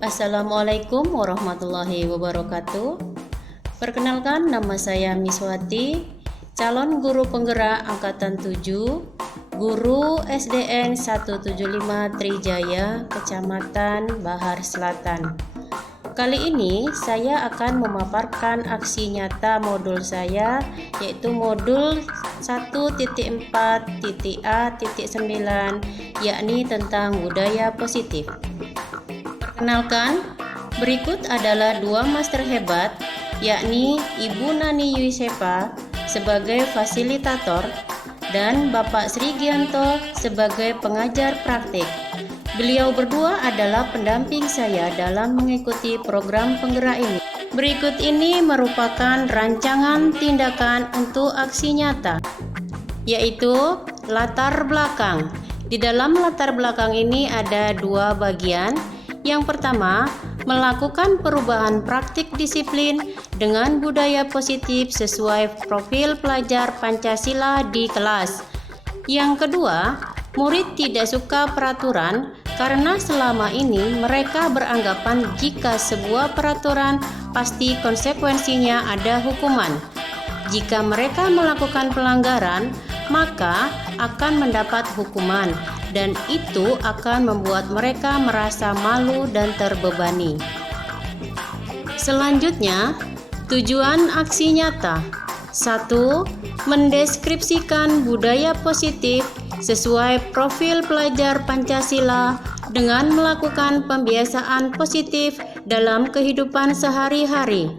Assalamualaikum warahmatullahi wabarakatuh. Perkenalkan, nama saya Miswati, calon guru penggerak angkatan 7, guru SDN 175 Trijaya, Kecamatan Bahar Selatan. Kali ini saya akan memaparkan aksi nyata modul saya, yaitu modul 1.4.A.9, yakni tentang budaya positif. Perkenalkan, berikut adalah dua master hebat, yakni Ibu Nani Yusefa sebagai fasilitator dan Bapak Sri Gianto sebagai pengajar praktik. Beliau berdua adalah pendamping saya dalam mengikuti program penggerak ini. Berikut ini merupakan rancangan tindakan untuk aksi nyata, yaitu latar belakang. Di dalam latar belakang ini ada dua bagian. Yang pertama, melakukan perubahan praktik disiplin dengan budaya positif sesuai profil pelajar Pancasila di kelas. Yang kedua, murid tidak suka peraturan karena selama ini mereka beranggapan jika sebuah peraturan pasti konsekuensinya ada hukuman. Jika mereka melakukan pelanggaran, maka akan mendapat hukuman, dan itu akan membuat mereka merasa malu dan terbebani. Selanjutnya, tujuan aksi nyata. 1. Mendeskripsikan budaya positif sesuai profil pelajar Pancasila dengan melakukan pembiasaan positif dalam kehidupan sehari-hari.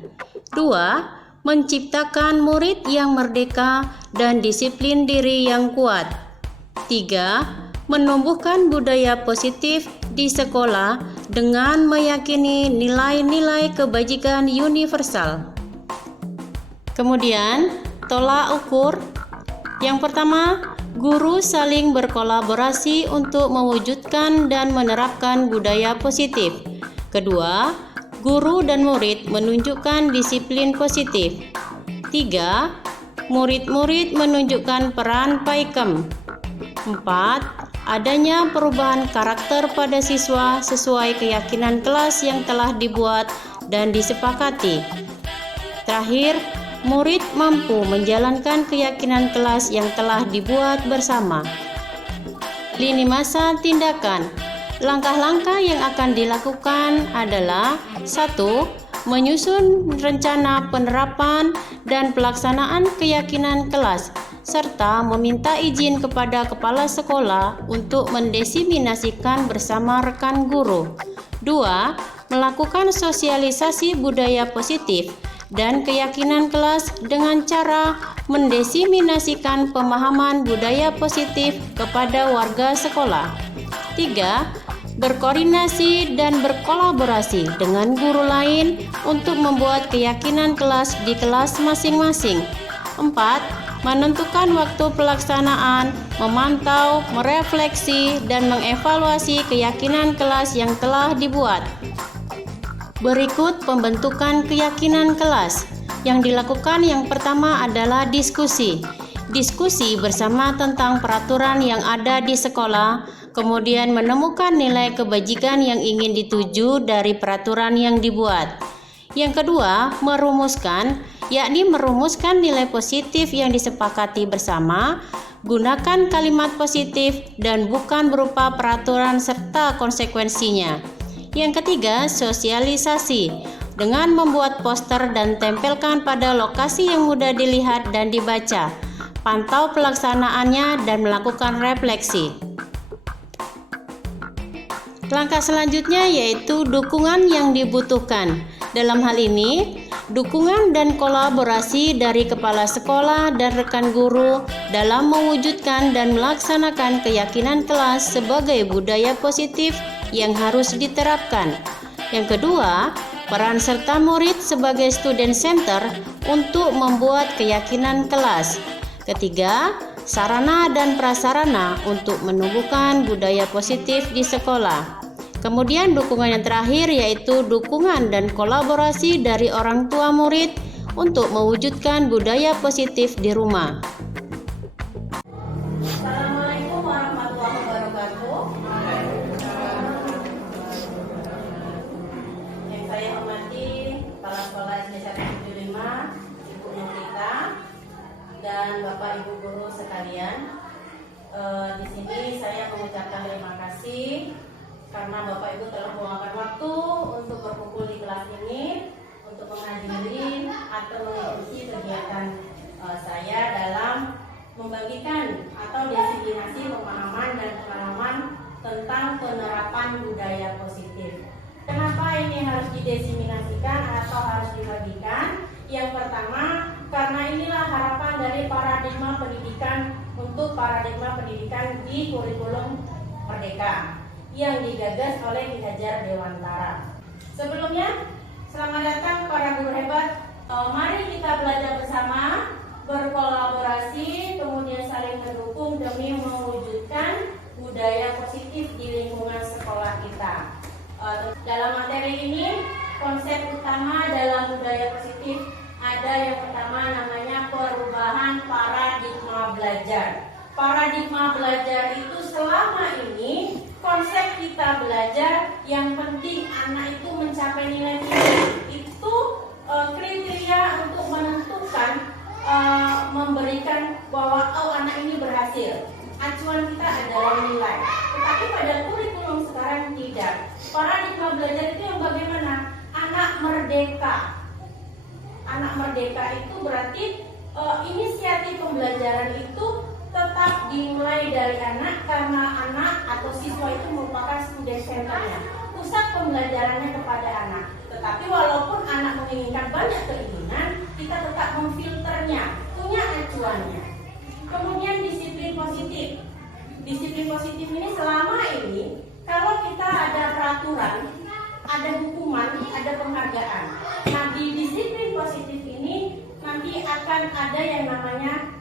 2. Menciptakan murid yang merdeka dan disiplin diri yang kuat. 3. Menumbuhkan budaya positif di sekolah dengan meyakini nilai-nilai kebajikan universal. Kemudian, tolak ukur. Yang pertama, guru saling berkolaborasi untuk mewujudkan dan menerapkan budaya positif. Kedua, guru dan murid menunjukkan disiplin positif. 3. Murid-murid menunjukkan peran PAIKEM. 4. Adanya perubahan karakter pada siswa sesuai keyakinan kelas yang telah dibuat dan disepakati. Terakhir, murid mampu menjalankan keyakinan kelas yang telah dibuat bersama. Lini masa tindakan. Langkah-langkah yang akan dilakukan adalah 1. Menyusun rencana penerapan dan pelaksanaan keyakinan kelas, serta meminta izin kepada kepala sekolah untuk mendiseminasikan bersama rekan guru. 2. Melakukan sosialisasi budaya positif dan keyakinan kelas dengan cara mendiseminasikan pemahaman budaya positif kepada warga sekolah. 3. Berkoordinasi dan berkolaborasi dengan guru lain untuk membuat keyakinan kelas di kelas masing-masing. 4. Menentukan waktu pelaksanaan, memantau, merefleksi, dan mengevaluasi keyakinan kelas yang telah dibuat. Berikut pembentukan keyakinan kelas. Yang dilakukan yang pertama adalah diskusi. Diskusi bersama tentang peraturan yang ada di sekolah, kemudian menemukan nilai kebajikan yang ingin dituju dari peraturan yang dibuat. Yang kedua, merumuskan, yakni merumuskan nilai positif yang disepakati bersama, gunakan kalimat positif dan bukan berupa peraturan serta konsekuensinya. Yang ketiga, sosialisasi, dengan membuat poster dan tempelkan pada lokasi yang mudah dilihat dan dibaca. Pantau pelaksanaannya dan melakukan refleksi. Langkah selanjutnya yaitu dukungan yang dibutuhkan. Dalam hal ini, dukungan dan kolaborasi dari kepala sekolah dan rekan guru dalam mewujudkan dan melaksanakan keyakinan kelas sebagai budaya positif yang harus diterapkan. Yang kedua, peran serta murid sebagai student center untuk membuat keyakinan kelas. Ketiga, sarana dan prasarana untuk menumbuhkan budaya positif di sekolah. Kemudian dukungan yang terakhir yaitu dukungan dan kolaborasi dari orang tua murid untuk mewujudkan budaya positif di rumah. Assalamualaikum warahmatullahi wabarakatuh. Di sini saya mengucapkan terima kasih karena Bapak Ibu telah meluangkan waktu untuk berkumpul di kelas ini untuk menghadiri atau mengikuti kegiatan saya dalam membagikan atau disiplinasi pemahaman dan pengalaman tentang penerapan budaya positif. Kenapa ini harus didiseminasikan atau harus dibagikan? Yang pertama, karena inilah harapan dari paradigma pendidikan untuk paradigma pendidikan di kurikulum Merdeka yang digagas oleh Ki Hajar Dewantara. Sebelumnya, selamat datang para guru hebat. Mari kita belajar bersama, berkolaborasi, kemudian saling mendukung demi mewujudkan budaya positif di lingkungan sekolah kita. Dalam materi ini, konsep utama dalam budaya positif ada yang pertama namanya perubahan paradigma belajar. Paradigma belajar itu selama ini konsep kita belajar yang penting anak itu mencapai nilai tinggi. Itu kriteria untuk menentukan memberikan bahwa anak ini berhasil. Acuan kita adalah nilai. Tetapi pada kurikulum sekarang tidak. Paradigma belajar itu yang bagaimana? Anak merdeka. Anak merdeka itu berarti inisiatif pembelajaran itu tetap dimulai dari anak karena anak atau siswa itu merupakan student centernya. Pusat pembelajarannya kepada anak. Tetapi walaupun anak menginginkan banyak keinginan, kita tetap memfilternya, punya acuannya. Kemudian disiplin positif. Disiplin positif ini selama ini kalau kita ada peraturan, ada hukuman, ada penghargaan. Nah, di disiplin positif ini nanti akan ada yang namanya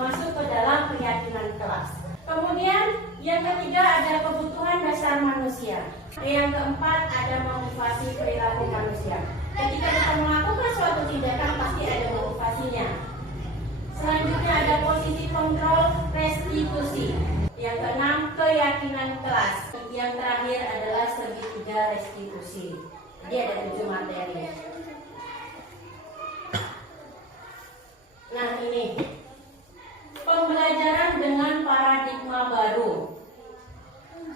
masuk ke dalam keyakinan kelas. Kemudian yang ketiga ada kebutuhan dasar manusia. Yang keempat ada motivasi perilaku manusia. Ketika kita melakukan suatu tindakan pasti ada motivasinya. Selanjutnya ada posisi kontrol restitusi. Yang keenam keyakinan kelas. Yang terakhir adalah segitiga restitusi. Jadi ada 7 materi. Nah, ini pembelajaran dengan paradigma baru.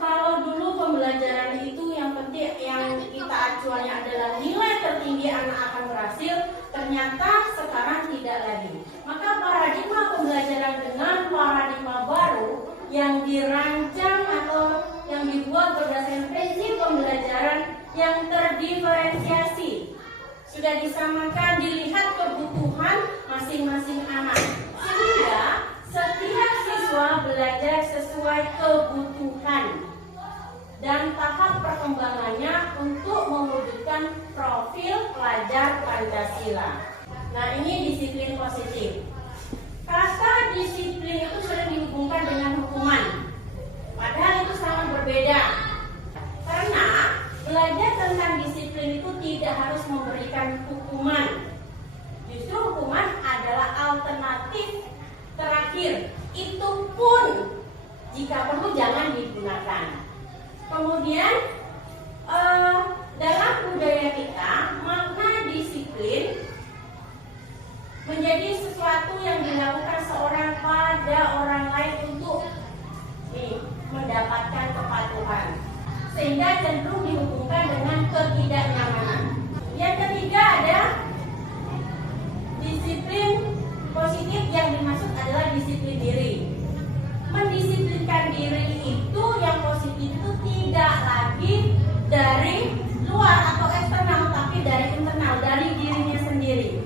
Kalau dulu pembelajaran itu yang penting yang kita acuannya adalah nilai tertinggi anak akan berhasil, ternyata sekarang tidak lagi. Maka paradigma pembelajaran dengan paradigma baru yang dirancang atau yang dibuat berdasarkan prinsip pembelajaran yang terdiferensiasi, sudah disamakan, dilihat kebutuhan masing-masing anak, sehingga setiap siswa belajar sesuai kebutuhan dan tahap perkembangannya untuk mewujudkan profil pelajar Pancasila. Nah, ini disiplin positif. Kata disiplin itu sering dihubungkan dengan hukuman, padahal itu sangat berbeda. Karena belajar tentang disiplin itu tidak harus memberikan hukuman. Justru hukuman adalah alternatif terakhir. Itu pun jika perlu jangan digunakan. Kemudian dalam budaya kita makna disiplin menjadi sesuatu yang dilakukan seorang pada orang lain untuk mendapatkan kepatuhan, sehingga cenderung dihubungkan dengan ketidaknyamanan. Yang ketiga ada disiplin positif, yang dimaksud adalah disiplin diri. Mendisiplinkan diri itu yang positif itu tidak lagi dari luar atau eksternal, tapi dari internal, dari dirinya sendiri.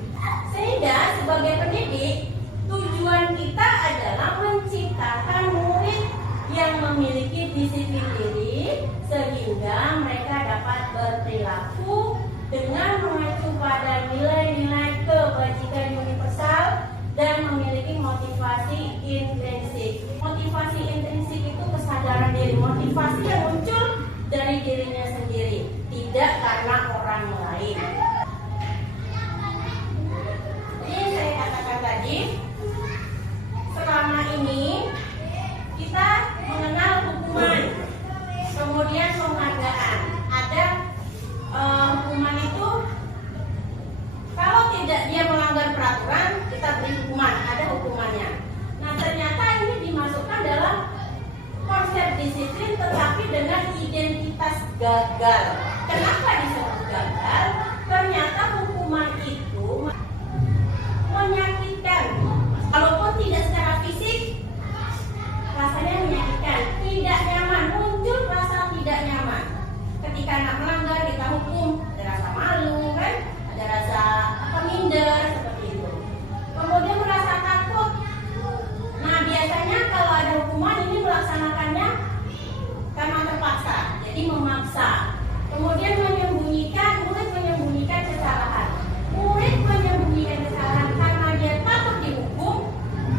Sehingga sebagai pendidik, tujuan kita adalah menciptakan murid yang memiliki disiplin diri sehingga mereka dapat berperilaku dengan mengacu pada nilai-nilai kebajikan universal dan memiliki motivasi intrinsik. Motivasi intrinsik itu kesadaran diri, motivasi yang muncul dari dirinya sendiri, tidak karena orang lain. Ini saya katakan tadi, selama ini kita mengenal hukuman, kemudian penghargaan. Ada hukuman itu kalau tidak dia melanggar peraturan, kita beri hukuman, ada hukumannya. Nah, ternyata ini dimasukkan dalam gagal. Kenapa disebut gagal? Ternyata hukuman itu menyakitkan. Walaupun tidak secara fisik, rasanya menyakitkan, tidak nyaman, muncul rasa tidak nyaman. Ketika anak melanggar kita hukum, ada rasa malu kan, ada rasa minder seperti itu. Kemudian merasa takut. Nah, biasanya kalau ada hukuman ini melaksanakannya karena terpaksa, jadi memaksa. Kemudian murid menyembunyikan kesalahan. Murid menyembunyikan kesalahan karena dia takut dihukum,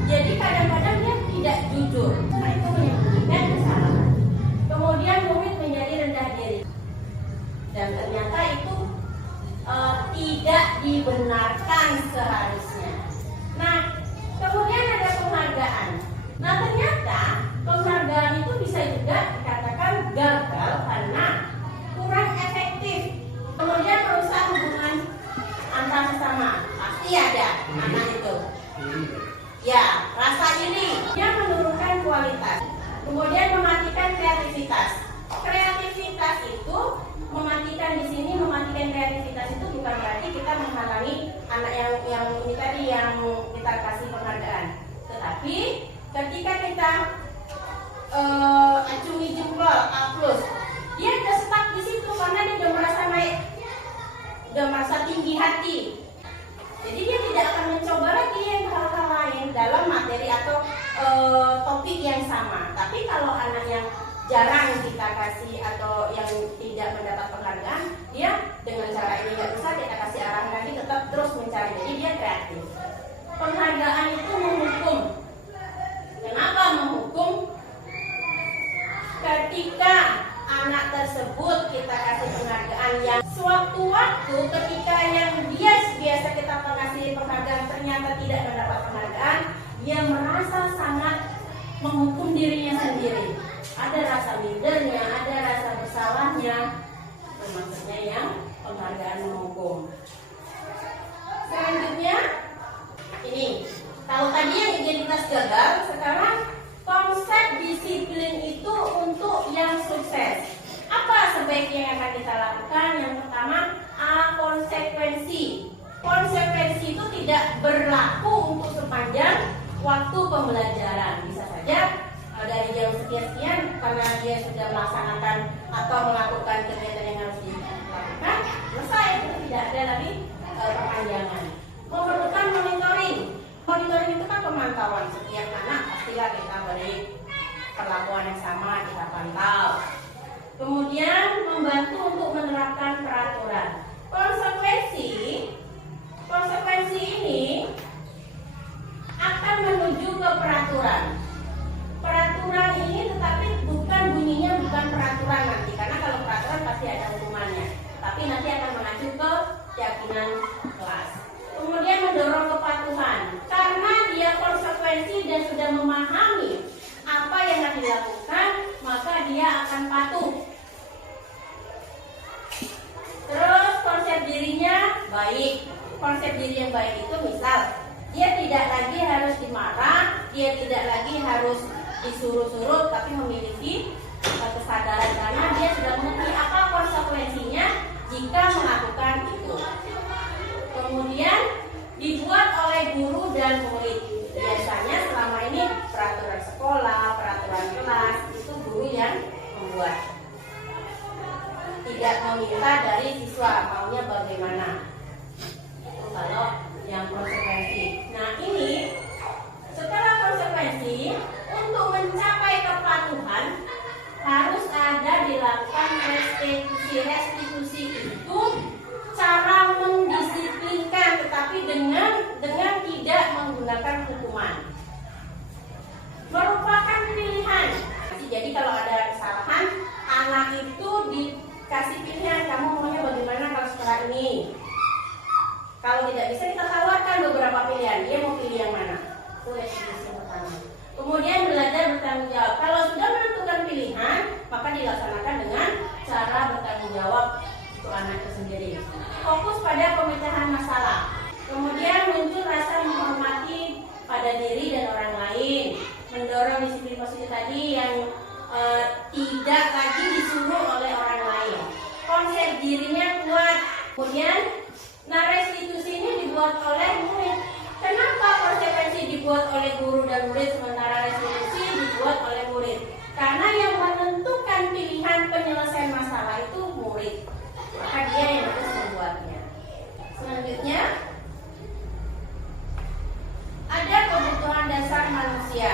jadi kadang-kadang dia tidak jujur. Nah, itu menyembunyikan kesalahan. Kemudian murid menjadi rendah diri. Dan ternyata itu tidak dibenarkan seharusnya. Nah, kemudian ada penghargaan. Nah, ternyata penghargaan itu bisa juga dikatakan gagal karena kurang efektif. Kemudian merusak hubungan antar sesama. Pasti ada anak itu. Ya, rasa iri. Dia menurunkan kualitas. Kemudian mematikan kreativitas. Kreativitas itu mematikan, di sini mematikan kreativitas itu bukan berarti kita menghalangi anak yang ini tadi yang kita kasih penghargaan. Tetapi ketika kita acungi jempol A+, dia udah stuck di situ karena dia udah merasa naik, udah merasa tinggi hati. Jadi dia tidak akan mencoba lagi yang hal-hal lain dalam materi atau topik yang sama. Tapi kalau anak yang jarang kita kasih atau yang tidak mendapat penghargaan, dia dengan cara ini nggak bisa, kita kasih arahan lagi tetap terus mencari. Jadi dia kreatif. Penghargaan itu menghukum. Kenapa menghukum? Ketika anak tersebut kita kasih penghargaan yang sewaktu-waktu ketika yang dia biasa kita kasih penghargaan ternyata tidak mendapat penghargaan, dia merasa sangat menghukum dirinya sendiri. Ada rasa mindernya, ada rasa bersalahnya. Itu maksudnya yang penghargaan menghukum. Selanjutnya ini, kalau tadi yang identitas gagal, sekarang konsep disiplin itu untuk yang sukses. Apa sebaiknya yang akan kita lakukan? Yang pertama, konsekuensi. Konsekuensi itu tidak berlaku untuk sepanjang waktu pembelajaran. Bisa saja dari jam sekian-sekian karena dia sudah melaksanakan atau melakukan kegiatan yang harus dilakukan, selesai, itu tidak ada lagi perpanjangan. Memerlukan monitoring. Monitoring itu kan pemantauan setiap anak, pastilah kita beri perlakuan yang sama, kita pantau. Kemudian membantu untuk menerapkan peraturan. Konsekuensi ini akan menuju ke peraturan. Peraturan ini tetapi bukan bunyinya bukan peraturan nanti, karena kalau peraturan pasti ada hukumannya, tapi nanti akan mengacu ke keyakinan kelas. Kemudian mendorong kepatuhan, karena dia konsekuensi dan sudah memahami apa yang akan dilakukan, maka dia akan patuh. Terus konsep dirinya baik. Konsep diri yang baik itu misal dia tidak lagi harus dimarah, dia tidak lagi harus disuruh-suruh, tapi memiliki kesadaran karena dia sudah mengerti apa konsekuensinya jika melakukan itu. Kemudian dibuat oleh guru dan murid. Biasanya selama ini peraturan sekolah, peraturan kelas itu guru yang membuat. Tidak meminta dari siswa maunya bagaimana. Itu kalau yang konsekuensi. Nah, ini setelah konsekuensi, untuk mencapai kepatuhan harus ada dilakukan restitusi itu cara mendisiplinkan, tetapi dengan tidak menggunakan hukuman. Merupakan pilihan. Jadi kalau ada kesalahan, anak itu dikasih pilihan, kamu maunya bagaimana kalau setelah ini. Kalau tidak bisa, kita tawarkan beberapa pilihan, dia mau pilih yang mana. Itu restitusi pertama. Kemudian belajar bertanggung jawab. Kalau sudah menentukan pilihan, maka dilaksanakan dengan cara bertanggung jawab untuk anak itu sendiri. Fokus pada pemecahan masalah. Kemudian muncul rasa menghormati pada diri dan orang lain. Mendorong disiplin positif tadi yang tidak lagi disuruh oleh orang lain. Kemudian, restitusi ini dibuat oleh murid. Kenapa konsekuensi dibuat oleh guru dan murid sementara restitusi dibuat oleh murid? Karena yang menentukan pilihan penyelesaian masalah itu murid. Maka dia yang harus membuatnya. Selanjutnya, ada kebutuhan dasar manusia.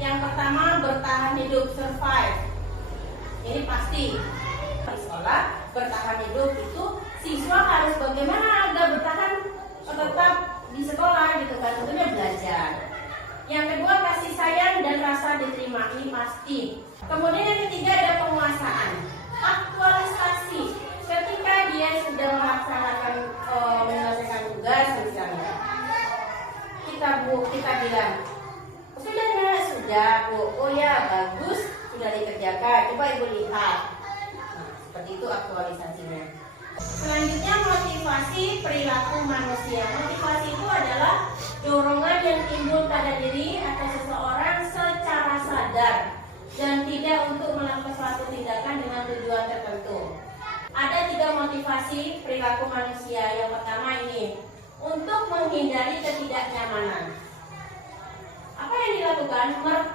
Yang pertama, bertahan hidup, survive. Ini pasti. Di sekolah, bertahan hidup itu siswa harus bagaimana agar bertahan tetap di sekolah gitu kan, tentunya belajar. Yang kedua, kasih sayang dan rasa diterima, ini pasti. Kemudian yang ketiga ada penguasaan, aktualisasi. Ketika dia sudah melaksanakan menyelesaikan tugas misalnya, kita bilang, sudah nggak? Sudah Bu. Oh ya, bagus, sudah dikerjakan. Coba Ibu lihat. Nah, seperti itu aktualisasinya. Selanjutnya, motivasi perilaku manusia. Motivasi itu adalah dorongan yang timbul pada diri atau seseorang secara sadar dan tidak untuk melakukan suatu tindakan dengan tujuan tertentu. Ada 3 motivasi perilaku manusia. Yang pertama ini, untuk menghindari ketidaknyamanan. Apa yang dilakukan?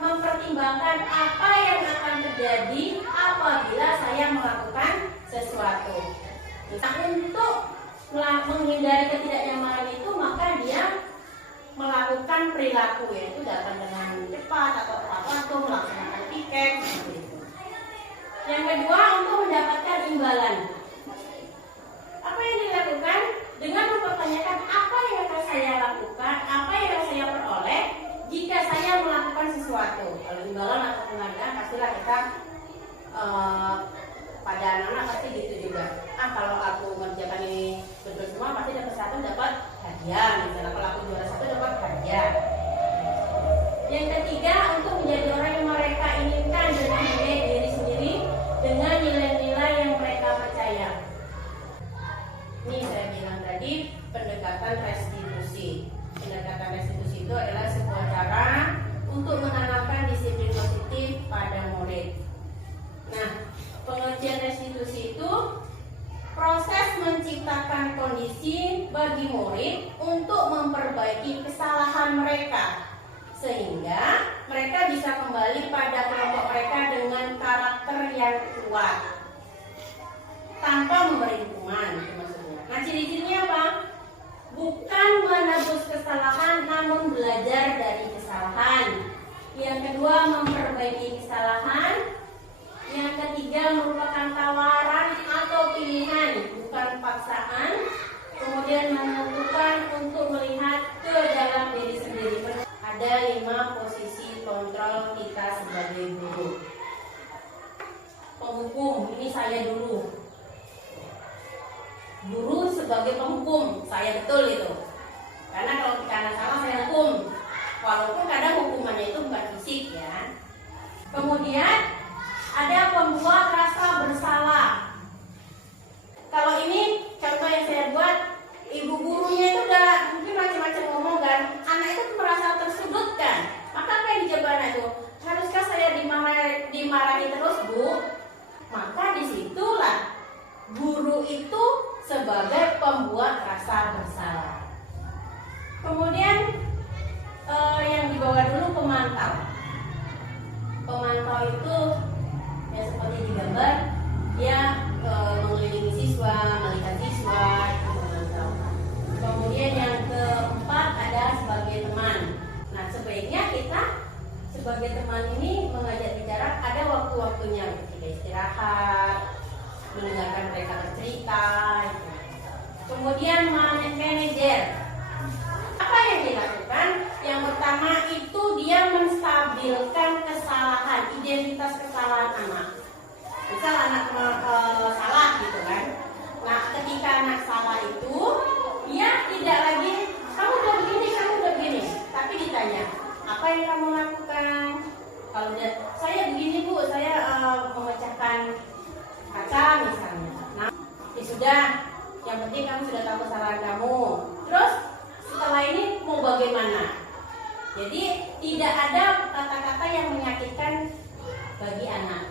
Mempertimbangkan apa yang akan terjadi apabila saya melakukan sesuatu. Nah, untuk menghindari ketidaknyamanan itu, maka dia melakukan perilaku, yaitu datang dengan cepat atau tepat waktu, melaksanakan tiket, seperti itu. Yang kedua, untuk mendapatkan imbalan. Apa yang dilakukan? Dengan mempertanyakan apa yang akan saya lakukan, apa yang saya peroleh jika saya melakukan sesuatu. Kalau imbalan atau penghargaan, pastilah kita pada anak-anak pasti gitu juga. Kalau aku mengerjakan ini betul semua, pasti dapat 1 dapat hadiah. Misalnya kalau aku juara 1 dapat hadiah. Yang ketiga, untuk menjadi orang yang mereka inginkan dengan menilai diri sendiri dengan nilai-nilai yang mereka percaya. Ini saya bilang tadi, pendekatan restitusi. Pendekatan restitusi itu adalah sebuah cara untuk menanamkan disiplin positif pada murid. Nah, pengertian restitusi itu proses menciptakan kondisi bagi murid untuk memperbaiki kesalahan mereka sehingga mereka bisa kembali pada kelompok mereka dengan karakter yang kuat tanpa memberi hukuman, itu maksudnya. Nah, ciri-cirinya apa? Bukan menebus kesalahan, namun belajar dari kesalahan. Yang kedua, memperbaiki kesalahan. Yang ketiga, merupakan tawaran atau pilihan, bukan paksaan. Kemudian menentukan untuk melihat ke dalam diri sendiri. Ada 5 posisi kontrol kita sebagai guru. Penghukum, ini saya dulu. Guru sebagai penghukum, saya betul itu. Karena kalau kita anak salah, saya hukum. Walaupun kadang hukumannya itu bukan fisik ya. Kemudian ada pembuat rasa bersalah. Kalau ini contoh yang saya buat, ibu gurunya itu udah mungkin macam-macam ngomong kan, anak itu merasa tersudutkan. Maka apa yang dijawab anak itu? Haruskah saya dimarahi terus, Bu? Maka disitulah guru itu sebagai pembuat rasa bersalah. Kemudian yang di bawah dulu pemantau. Pemantau itu ya seperti di gambar, dia mengelilingi siswa, melihat siswa, itu memantau. Kemudian yang keempat ada sebagai teman. Nah, sebaiknya kita sebagai teman ini mengajak bicara, ada waktu-waktunya, kita istirahat, mendengarkan mereka bercerita. Kemudian manajer. Apa yang dilakukan? Yang pertama itu dia menstabilkan kesalahan, identitas kesalahan anak. Misal anak salah gitu kan. Nah, ketika anak salah itu, dia tidak lagi kamu udah begini, tapi ditanya, apa yang kamu lakukan? Kalau dia, saya begini Bu, saya memecahkan kaca misalnya. Nah, ya sudah, yang penting kamu sudah tahu kesalahan kamu. Terus setelah ini mau bagaimana? Jadi tidak ada kata-kata yang menyakitkan bagi anak.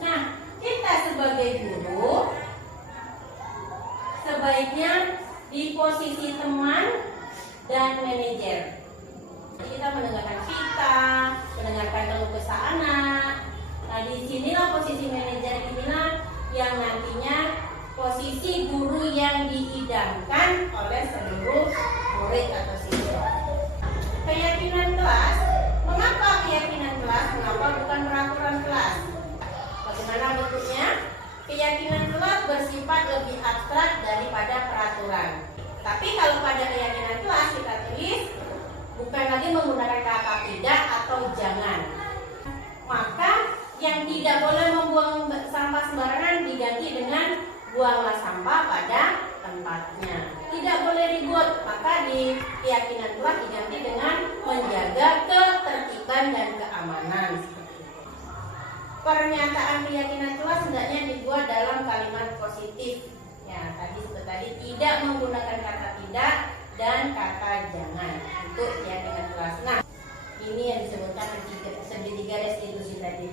Nah, kita sebagai guru buanglah sampah pada tempatnya. Tidak boleh ribut, maka di keyakinan kelas diganti dengan menjaga ketertiban dan keamanan. Pernyataan keyakinan kelas hendaknya dibuat dalam kalimat positif. Ya, seperti tadi tidak menggunakan kata tidak dan kata jangan untuk keyakinan kelas. Nah, ini yang disebutkan segitiga restitusi tadi.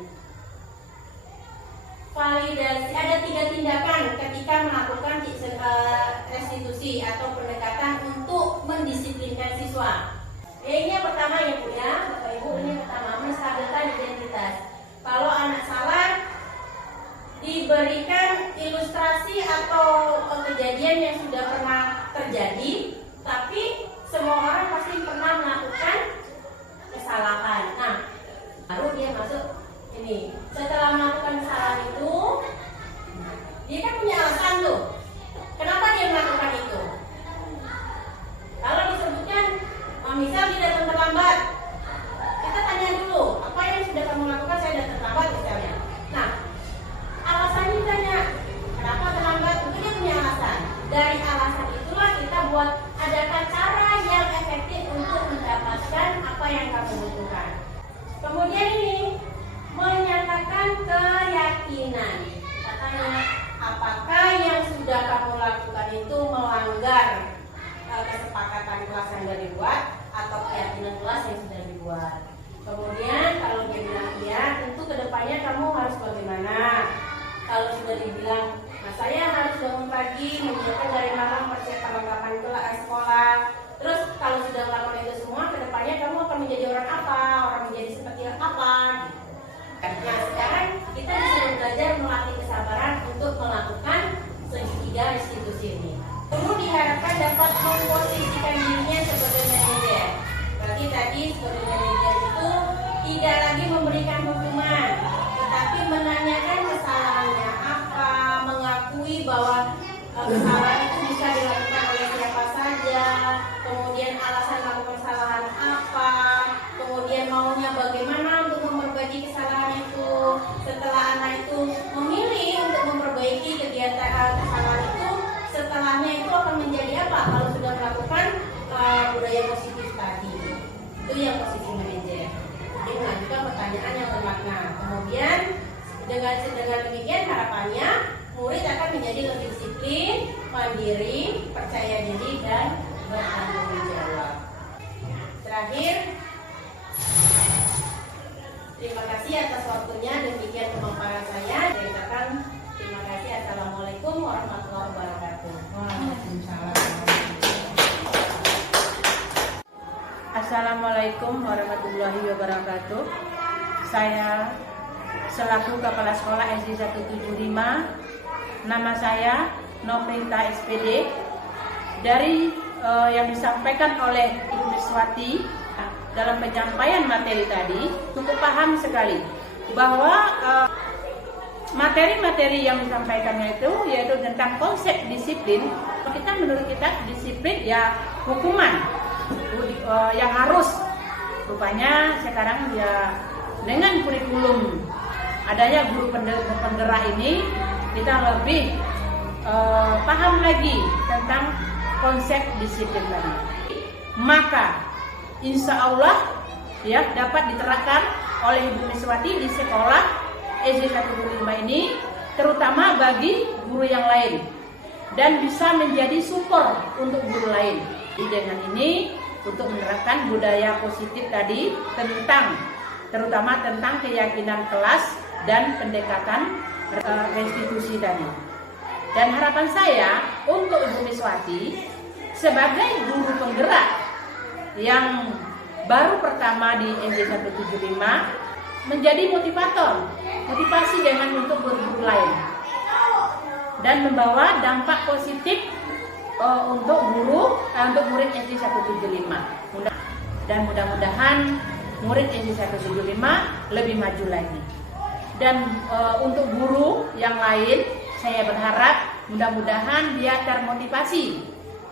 Validasi, ada 3 tindakan ketika melakukan restitusi atau pendekatan untuk mendisiplinkan siswa. Ini yang pertama ya Bu ya, Bapak Ibu, ini pertama menstabilkan identitas. Kalau anak salah, diberikan ilustrasi atau kejadian yang sudah pernah terjadi, tapi semua orang pasti pernah melakukan kesalahan. Nah, baru dia masuk ini. Setelah melakukan kesalahan itu, dia kan punya alasan tuh. Kenapa dia melakukan itu? Kalau disebutkan, misal dia datang terlambat, kita tanya dulu, apa yang sudah kamu lakukan? Saya datang terlambat misalnya. Nah, alasannya ditanya, kenapa terlambat? Itu dia punya alasan. Dari alasan itulah kita buat, adakah cara yang efektif untuk mendapatkan apa yang kamu butuhkan. Kemudian ini menyatakan keyakinan. Katanya, apakah yang sudah kamu lakukan itu melanggar kesepakatan kelas yang sudah dibuat atau keyakinan kelas yang sudah dibuat. Kemudian kalau dia bilang iya, tentu kedepannya kamu harus bagaimana. Kalau sudah dibilang, nah saya harus bangun pagi, mengerjakan dari malam persiapan perlengkapan sekolah. Terus kalau sudah melakukan itu semua, kedepannya kamu akan menjadi orang apa, orang menjadi seperti apa. Nah sekarang kita disuruh belajar melatih kesabaran untuk melakukan segitiga restitusi ini. Kamu diharapkan dapat memposisikan dirinya sebagai manajer. Berarti tadi sebagai manajer itu tidak lagi memberikan hukuman, tetapi menanyakan kesalahannya apa, mengakui bahwa kesalahan itu bisa dilakukan oleh siapa saja, kemudian alasan melakukan kesalahan apa, kemudian maunya bagaimana untuk memperbaiki kesalahan itu. Setelah anak itu memilih untuk memperbaiki kegiatan kesalahan itu, setelahnya itu akan menjadi apa kalau sudah melakukan budaya positif tadi. Itu yang posisi manajer. Jadi mengajukan pertanyaan yang bermakna. Kemudian dengan demikian harapannya murid akan menjadi lebih disiplin, mandiri, percaya diri dan bertanggung jawab. Terakhir, terima kasih atas waktunya. Demikian pemaparan saya. Saya terima kasih. Assalamualaikum warahmatullahi wabarakatuh. Assalamualaikum warahmatullahi wabarakatuh. Saya selaku Kepala Sekolah SD 175, nama saya Novita SPD. Dari yang disampaikan oleh Ibu Miswati dalam penyampaian materi tadi, cukup paham sekali bahwa materi-materi yang disampaikannya itu yaitu tentang konsep disiplin. Menurut kita disiplin ya hukuman yang harus. Rupanya sekarang ya dengan kurikulum adanya guru penggerak ini, kita lebih paham lagi tentang konsep disiplin tadi. Maka insya Allah ya dapat diterapkan oleh Ibu Miswati di sekolah SD 175 ini, terutama bagi guru yang lain, dan bisa menjadi support untuk guru lain. Dengan ini untuk menerapkan budaya positif tadi terutama tentang keyakinan kelas dan pendekatan restitusi tadi. Dan harapan saya untuk Ibu Miswati sebagai guru penggerak yang baru pertama di SD 175 menjadi motivasi dengan untuk guru lain dan membawa dampak positif untuk murid SD 175. Dan mudah-mudahan murid SD 175 lebih maju lagi. Dan untuk guru yang lain, saya berharap mudah-mudahan dia termotivasi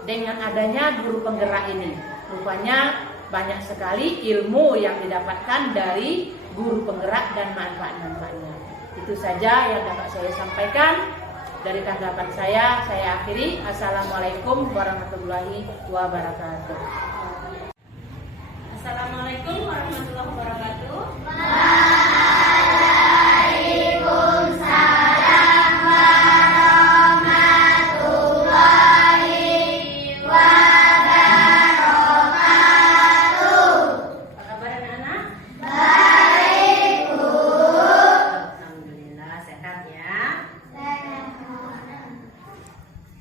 dengan adanya guru penggerak ini. Rupanya banyak sekali ilmu yang didapatkan dari guru penggerak dan manfaat-manfaatnya. Itu saja yang dapat saya sampaikan. Dari tanggapan saya akhiri. Assalamualaikum warahmatullahi wabarakatuh. Assalamualaikum warahmatullahi wabarakatuh.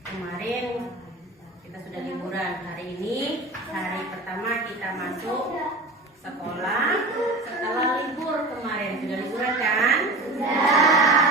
Kemarin kita sudah liburan. Hari ini hari pertama kita masuk sekolah setelah libur kemarin. Sudah liburan kan?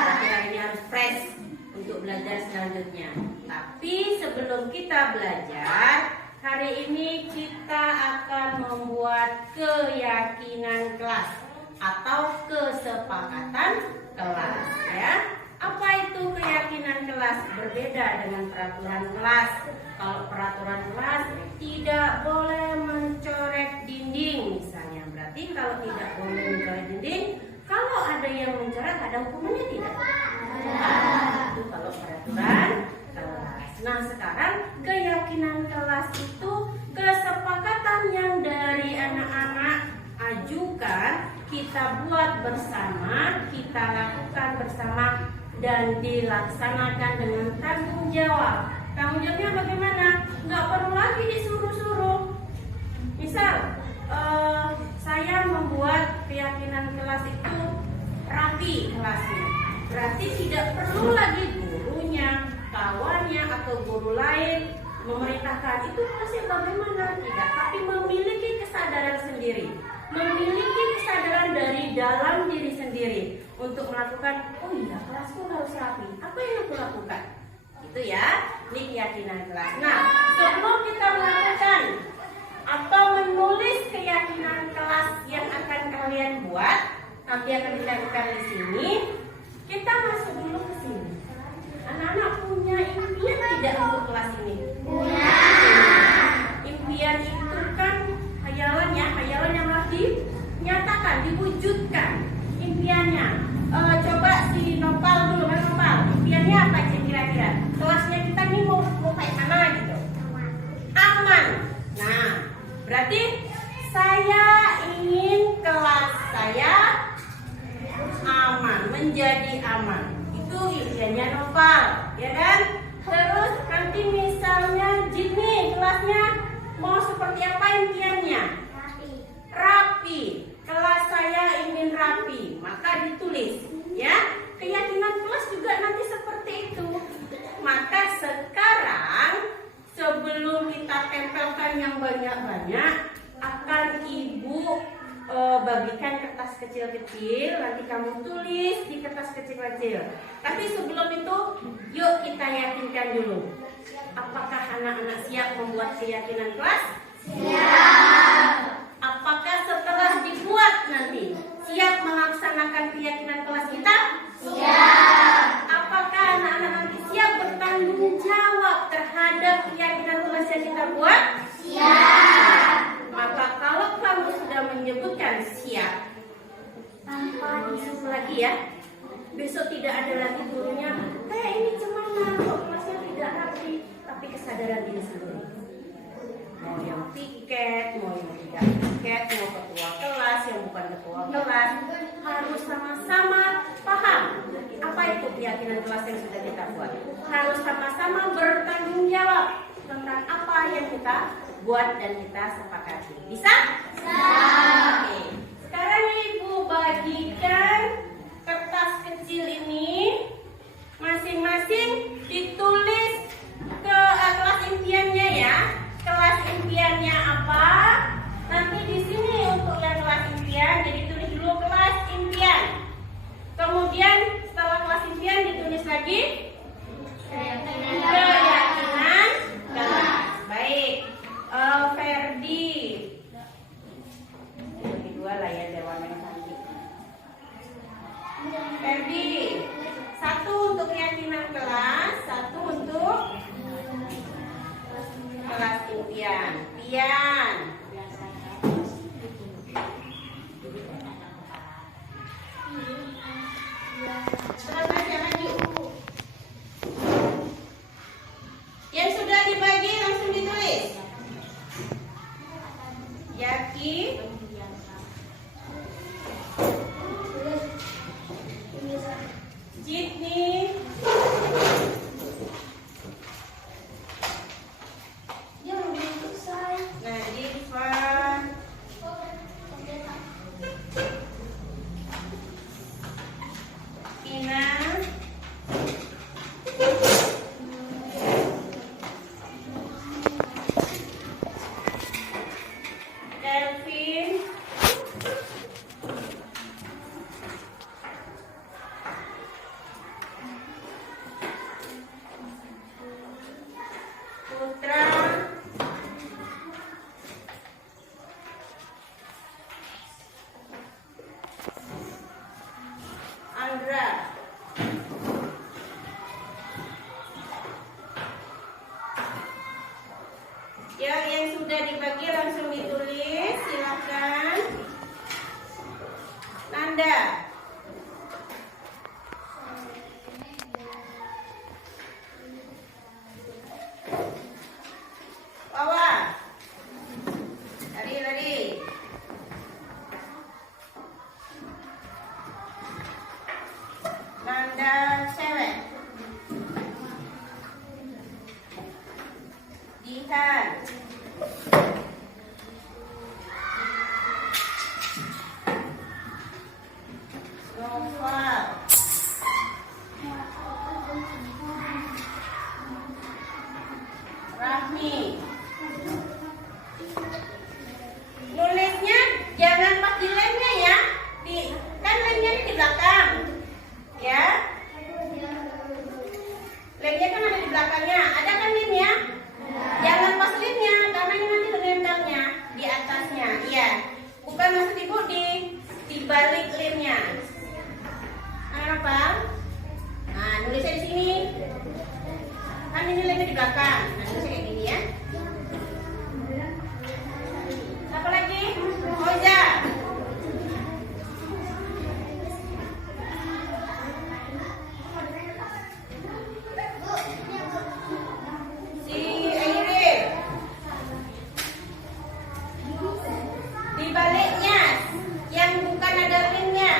Tapi hari ini harus fresh untuk belajar selanjutnya. Tapi sebelum kita belajar, hari ini kita akan membuat keyakinan kelas atau kesepakatan kelas, ya. Apa itu keyakinan kelas? Berbeda dengan peraturan kelas. Kalau peraturan kelas tidak boleh mencoret dinding misalnya. Berarti kalau tidak boleh mencoret dinding, kalau ada yang mencoret ada hukumannya tidak? Itu kalau peraturan kelas. Nah, sekarang keyakinan kelas itu kesepakatan yang dari anak-anak ajukan, kita buat bersama, kita lakukan bersama, dan dilaksanakan dengan tanggung jawab. Tanggung jawabnya bagaimana? Nggak perlu lagi disuruh-suruh. Misal, saya membuat keyakinan kelas itu rapi kelasnya. Berarti tidak perlu lagi gurunya, kawannya, atau guru lain memerintahkan. Itu kelasnya bagaimana? Tidak, tapi memiliki kesadaran sendiri. Memiliki kesadaran dari dalam diri sendiri untuk melakukan, oh iya kelasku harus rapi, apa yang aku lakukan? Itu ya, ini keyakinan kelas. Nah, sebelum kita melakukan atau menulis keyakinan kelas yang akan kalian buat, nanti akan dilakukan di sini, kita masuk dulu ke sini. Anak-anak punya impian tidak untuk kelas ini? Punya. Impian itu kan hayalan ya, hayalan yang harus dinyatakan, diwujudkan impiannya. Coba si Nopal dulu, kan Nopal, impiannya apa sih kira-kira? Kelasnya kita ini mau kayak mana gitu? Aman. Nah, berarti saya ingin kelas saya aman, menjadi aman. Itu impiannya Nopal, ya kan? Terus nanti misalnya Jimmy kelasnya mau seperti apa impiannya? Rapi. Kelas saya ingin rapi, maka ditulis, ya. Keyakinan kelas juga nanti seperti itu. Maka sekarang sebelum kita tempelkan yang banyak-banyak, akan ibu bagikan kertas kecil-kecil, nanti kamu tulis di kertas kecil-kecil. Tapi sebelum itu, yuk kita yakinkan dulu. Apakah anak-anak siap membuat keyakinan kelas? Siap. Apakah setelah dibuat nanti siap melaksanakan keyakinan kelas kita? Siap. Apakah anak-anak nanti siap bertanggung jawab terhadap keyakinan kelas yang kita buat? Siap. Maka kalau kamu sudah menyebutkan siap, tanpa disuruh lagi ya, besok tidak ada lagi gurunya, kayak ini cemana kok kelasnya tidak rapi, tapi kesadaran diri sendiri. Mau yang piket, mau yang tidak piket, mau ketua kelas, yang bukan ketua kelas, harus sama-sama paham apa itu keyakinan kelas yang sudah kita buat. Harus sama-sama bertanggung jawab tentang apa yang kita buat dan kita sepakati. Bisa? Bisa. Oke. Sekarang ibu bagikan kertas kecil ini, masing-masing ditulis ke kelas impiannya ya. Kelas impiannya apa? Nanti di sini untuk yang kelas impian, jadi tulis dulu kelas impian. Kemudian setelah kelas impian ditulis lagi keyakinan kelas. Baik, Ferdi. Bagi dua lah ya, ada warna yang cantik. Ferdi, satu untuk keyakinan kelas, satu untuk kelas impian. Pian. Terus aja lagi. Landa. Bawah. Lari. Landa cewek. Jihan. Noval. Rahmi. Nulisnya jangan pas di lemnya ya. Kan lemnya ini di belakang. Ya. Lemnya kan ada di belakangnya. Ada kan lemnya? Jangan pas lemnya karena ini nanti terendamnya di atasnya. Iya. Bukan maksud ibu di balik lemnya. Apa? Nah, nulisnya di sini. Kan ini lemnya di belakang. Nah, nulisnya kayak gini ya. Apa lagi? Oja. Si Airin. Di baliknya yang bukan ada lemnya.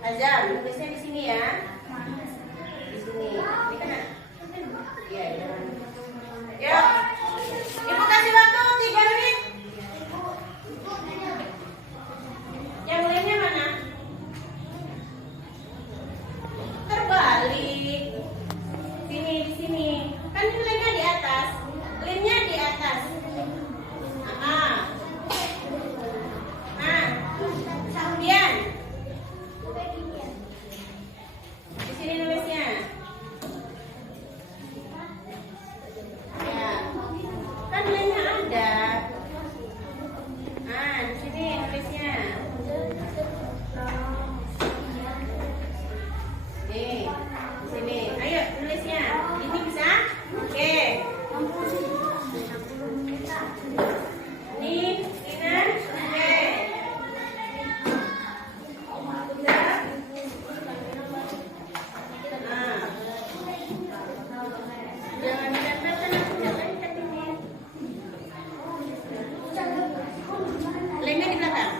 Azam, nulisnya di sini ya. Di sini. Ini kan? Iya, iya. Ya. Ibu kasih waktu 3 menit. Yang lainnya mana? Terbalik. Sini, di sini. Kan lemnya di atas. Lemnya di atas. Nah. Kemudian di sini nulisnya. Ya. Kan lemnya ada. Nah, di sini nulisnya. Nih, di sini. Ayo nulisnya. Ini bisa? Oke. Nih, Ina. Oke. Jangan ditempelkan aku jangan ikat ini. Lemnya di belakang.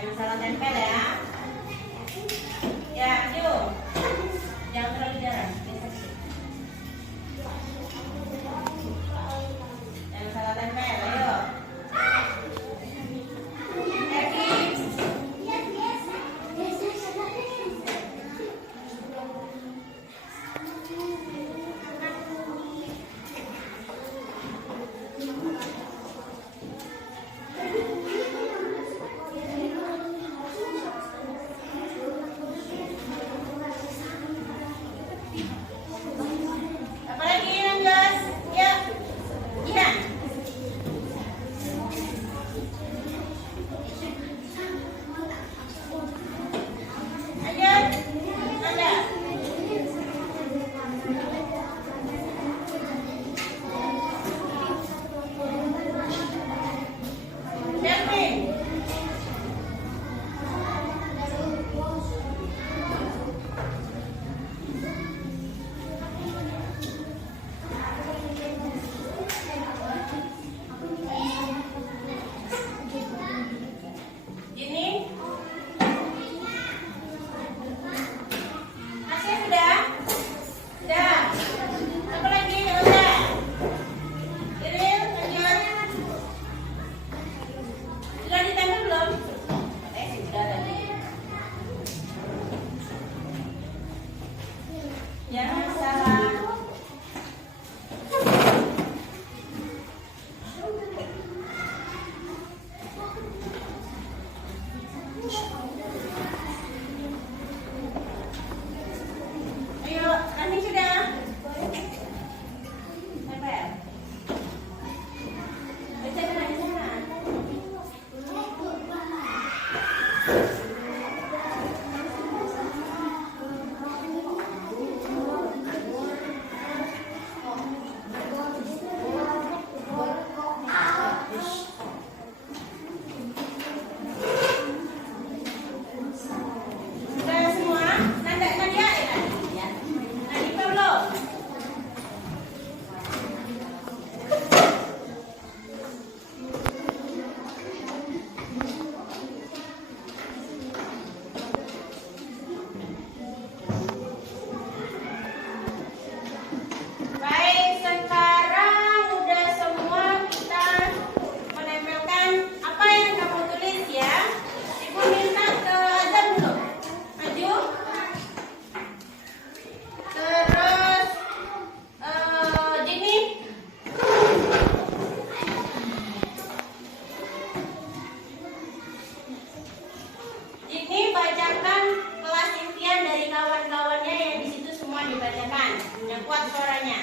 Jangan salah tempel ya. Ya, yuk. Jangan terlalu jarang. Jangan salah tempel, ayo. Jangan salah. Ayo, kami sudah. Tempel. Baca sana, di sana. Yang kuat suaranya.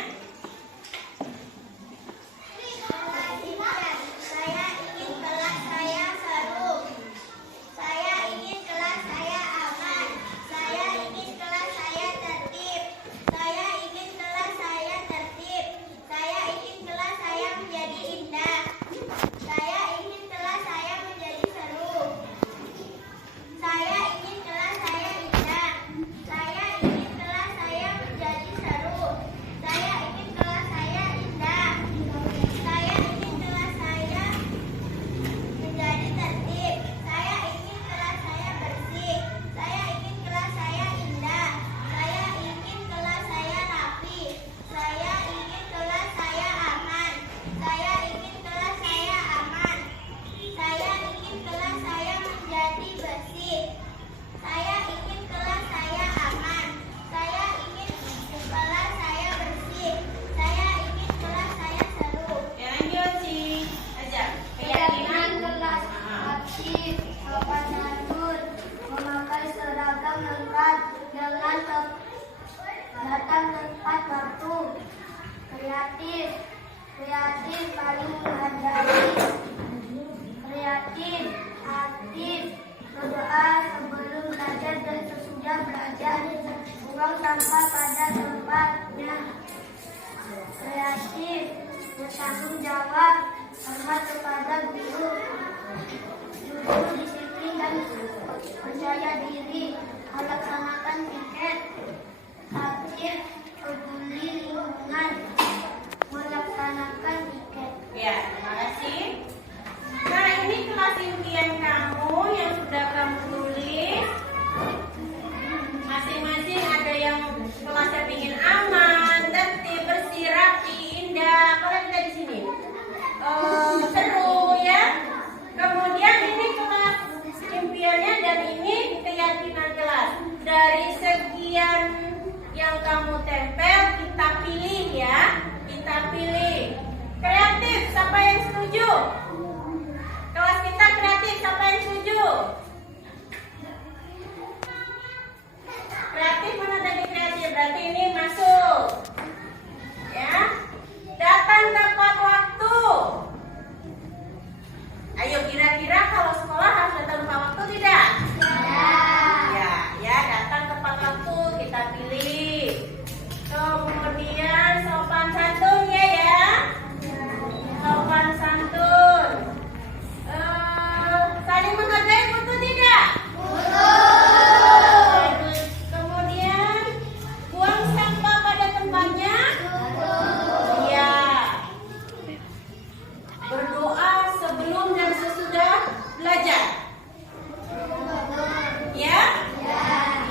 Saya ingin kelas saya seru. Saya ingin kelas saya aman. Saya ingin kelas saya tertib. Saya ingin kelas saya tertib. Saya ingin kelas saya menjadi indah. Saya ingin kelas saya menjadi seru. Saya ingin kelas saya indah. Saya ingin kelas saya menjadi seru. Saya ingin kelas saya indah. Saya ingin kelas saya menjadi tertib. Saya ingin kelas saya bersih. Saya ingin kelas saya indah. Saya ingin kelas saya rapi. Saya ingin kelas saya aman. Saya ingin kelas saya aman. Saya ingin kelas saya menjadi bersih. Saya ingin kelas saya aman. Saya ingin kelas saya bersih. Saya ingin kelas saya seru. Ya, lanjut sih. Aja. Keyakinan kelas aktif, sopan santun, memakai seragam lengkap dengan datang tepat waktu. Kreatif, kreatif paling menghargai. Kreatif, aktif, berdoa sebelum belajar dan sesudah belajar. Buang sampah pada tempatnya. Kreatif, bertanggung jawab, hormat kepada guru, disiplin dan percaya diri, melaksanakan piket, aktif, peduli lingkungan, melaksanakan piket. Ya, terima kasih. Nah, ini kelas impian kamu yang sudah berarti ini masuk. Ya. Datang tepat waktu. Ayo kira-kira kalau sekolah harus datang tepat waktu tidak? Ya, datang tepat waktu kita pilih. Kemudian sopan santun ya. Sopan santun. Saling menghargai betul tidak? Kemudian buang sampah pada tempatnya. Iya. Berdoa sebelum dan sesudah belajar. Ya?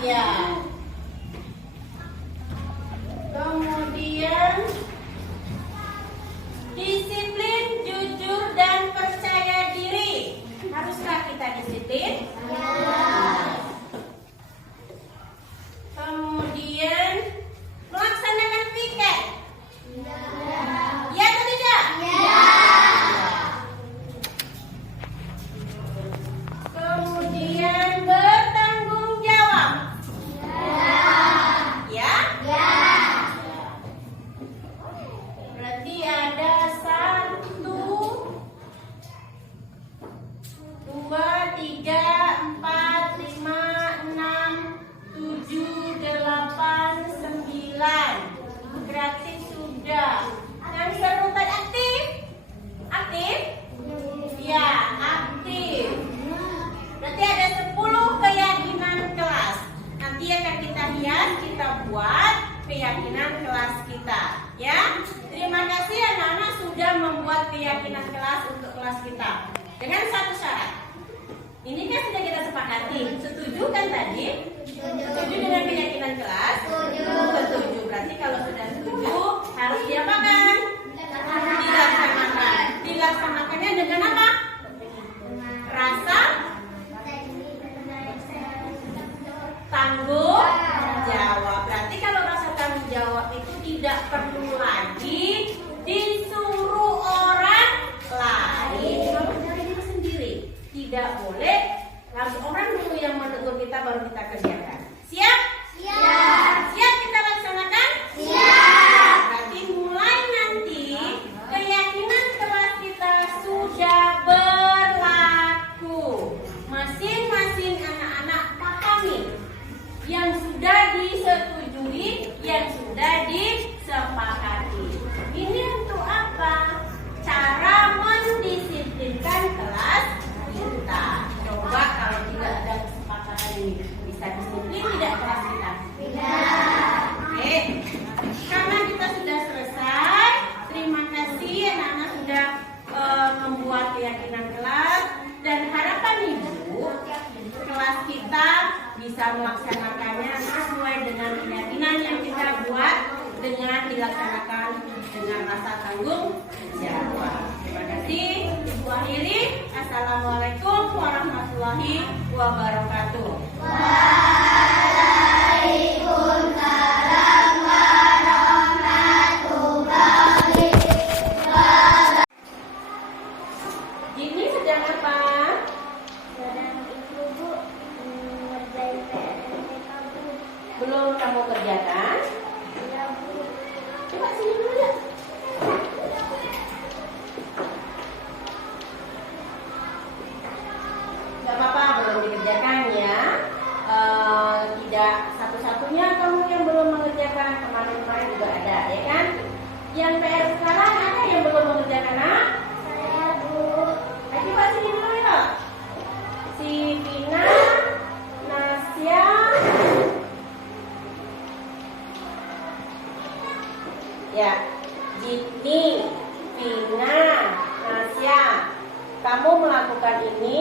Iya. Kemudian disiplin, jujur, dan percaya diri. Haruskah kita disiplin? Kemudian melaksanakan piket. Ya atau tidak? Kemudian bertanggung jawab. Ya? Berarti ada 1, 2, 3, 4, 5, 6, 7, 8, 9. Berarti sudah. Yang serutan aktif? Aktif? Ya, aktif. Berarti ada 10 keyakinan kelas. Nanti akan kita hias, kita buat keyakinan kelas kita. Ya, terima kasih anak-anak sudah membuat keyakinan kelas untuk kelas kita. Dengan satu syarat. Ini kan sudah kita sepakati. Setuju kan tadi? Setuju dengan keyakinan kelas? Setuju. Berarti kalau sudah setuju harus diapakan? Dilaksanakan. Dilaksanakannya dengan apa? Rasa tanggung jawab. Berarti kalau rasa tanggung jawab itu tidak perlu lagi disuruh orang lain. Kalau dari diri sendiri tidak boleh, harus orang dulu yang menegur kita baru kita kerjakan. Siap? Siap kita laksanakan? Berarti mulai nanti keyakinan kelas kita sudah berlaku. Masing-masing anak-anak pahami yang sudah disetujui, yang sudah disepakati. Ini untuk apa? Cara mendisiplinkan kelas kita. Coba kalau tidak ada kesepakatan ini, bisa disiplin tidak kelas kita? Oke. Karena kita sudah selesai, terima kasih anak-anak sudah membuat keyakinan kelas, dan harapan ibu kelas kita bisa melaksanakannya sesuai dengan keyakinan yang kita buat, dengan dilaksanakan dengan rasa tanggung jawab. Terima kasih. Ibu akhiri. Assalamualaikum warahmatullahi wabarakatuh. Ini sedang apa? Belum kamu kerjakan? Coba sini dulu ya. Gak apa-apa, belum dikerjakan ya. Tidak satu-satunya kamu yang belum mengerjakan, kemarin-kemarin juga ada, ya kan? Yang PR sekarang ada yang belum mengerjakan, nak? Saya, Bu. Ayo coba sini dulu ya. Si Vina, Nasya, ya, Jitni, Vina, Nasya, kamu melakukan ini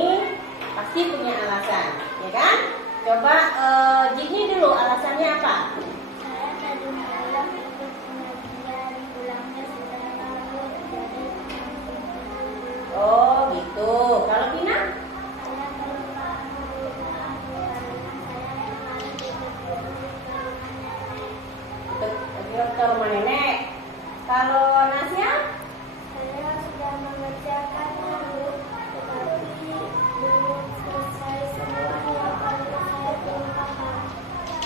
pasti punya alasan, ya kan? Coba Jitni dulu, alasannya apa? Saya tadi malam ikut pengajian, pulangnya sudah larut, jadi Oh gitu. Kalau Vina? saya kelupaan membuka karena saya kemarin tidur Ke rumah nenek. Kalau Nasya? saya sudah mengerjakannya, Bu, tetapi belum selesai semuanya karena saya belum paham.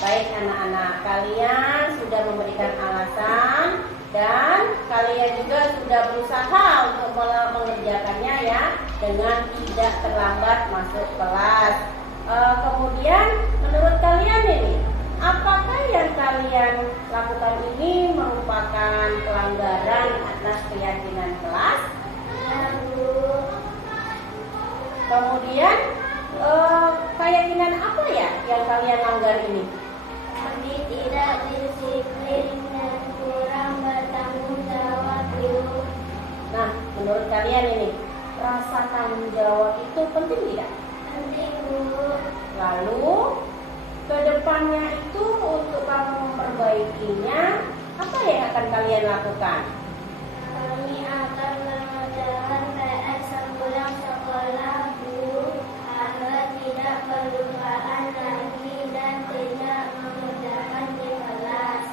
Baik, baik anak-anak, kalian sudah memberikan alasan dan kalian juga sudah berusaha untuk mengerjakannya ya, dengan tidak terlambat masuk kelas. Kemudian menurut kalian ini, apakah yang kalian lakukan ini merupakan pelanggaran atas keyakinan kelas? Kemudian keyakinan apa ya yang kalian langgar ini? Kami tidak disiplin dan kurang bertanggung jawab, Bu. Nah, menurut kalian ini, rasa tanggung jawab itu penting tidak? Penting, Bu. Lalu, kedepannya itu untuk kamu memperbaikinya, apa yang akan kalian lakukan? Kami akan mengerjakan PR sepulang sekolah, Bu, agar tidak kelupaan lagi dan tidak mengerjakan di kelas.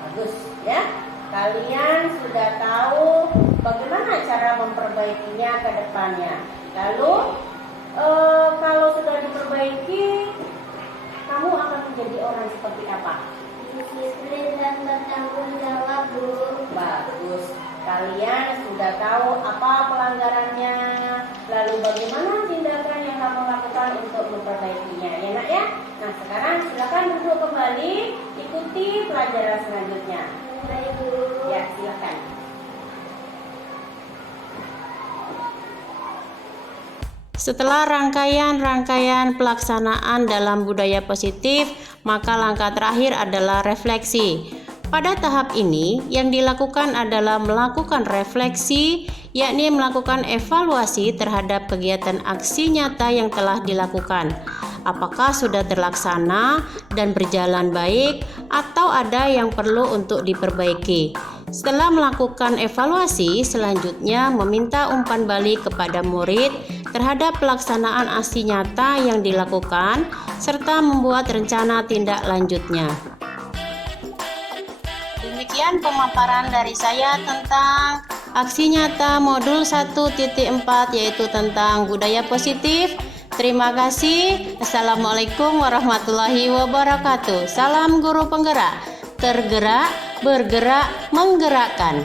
Bagus ya, kalian sudah tahu bagaimana cara memperbaikinya ke depannya. Lalu, kalau sudah diperbaiki, kamu akan menjadi orang seperti apa? Disiplin dan bertanggung jawab, Bu. Bagus, kalian sudah tahu apa pelanggarannya, lalu bagaimana tindakan yang kamu lakukan untuk memperbaikinya, ya nak ya? Nah, sekarang silakan duduk kembali, ikuti pelajaran selanjutnya. Baik, Bu. Ya, silakan. Setelah rangkaian-rangkaian pelaksanaan dalam budaya positif, maka langkah terakhir adalah refleksi. Pada tahap ini, yang dilakukan adalah melakukan refleksi, yakni melakukan evaluasi terhadap kegiatan aksi nyata yang telah dilakukan. Apakah sudah terlaksana dan berjalan baik, atau ada yang perlu untuk diperbaiki. Setelah melakukan evaluasi, selanjutnya meminta umpan balik kepada murid terhadap pelaksanaan aksi nyata yang dilakukan, serta membuat rencana tindak lanjutnya. Demikian pemaparan dari saya tentang aksi nyata modul 1.4, yaitu tentang budaya positif. Terima kasih. Assalamualaikum warahmatullahi wabarakatuh. Salam guru penggerak, tergerak, bergerak, menggerakkan.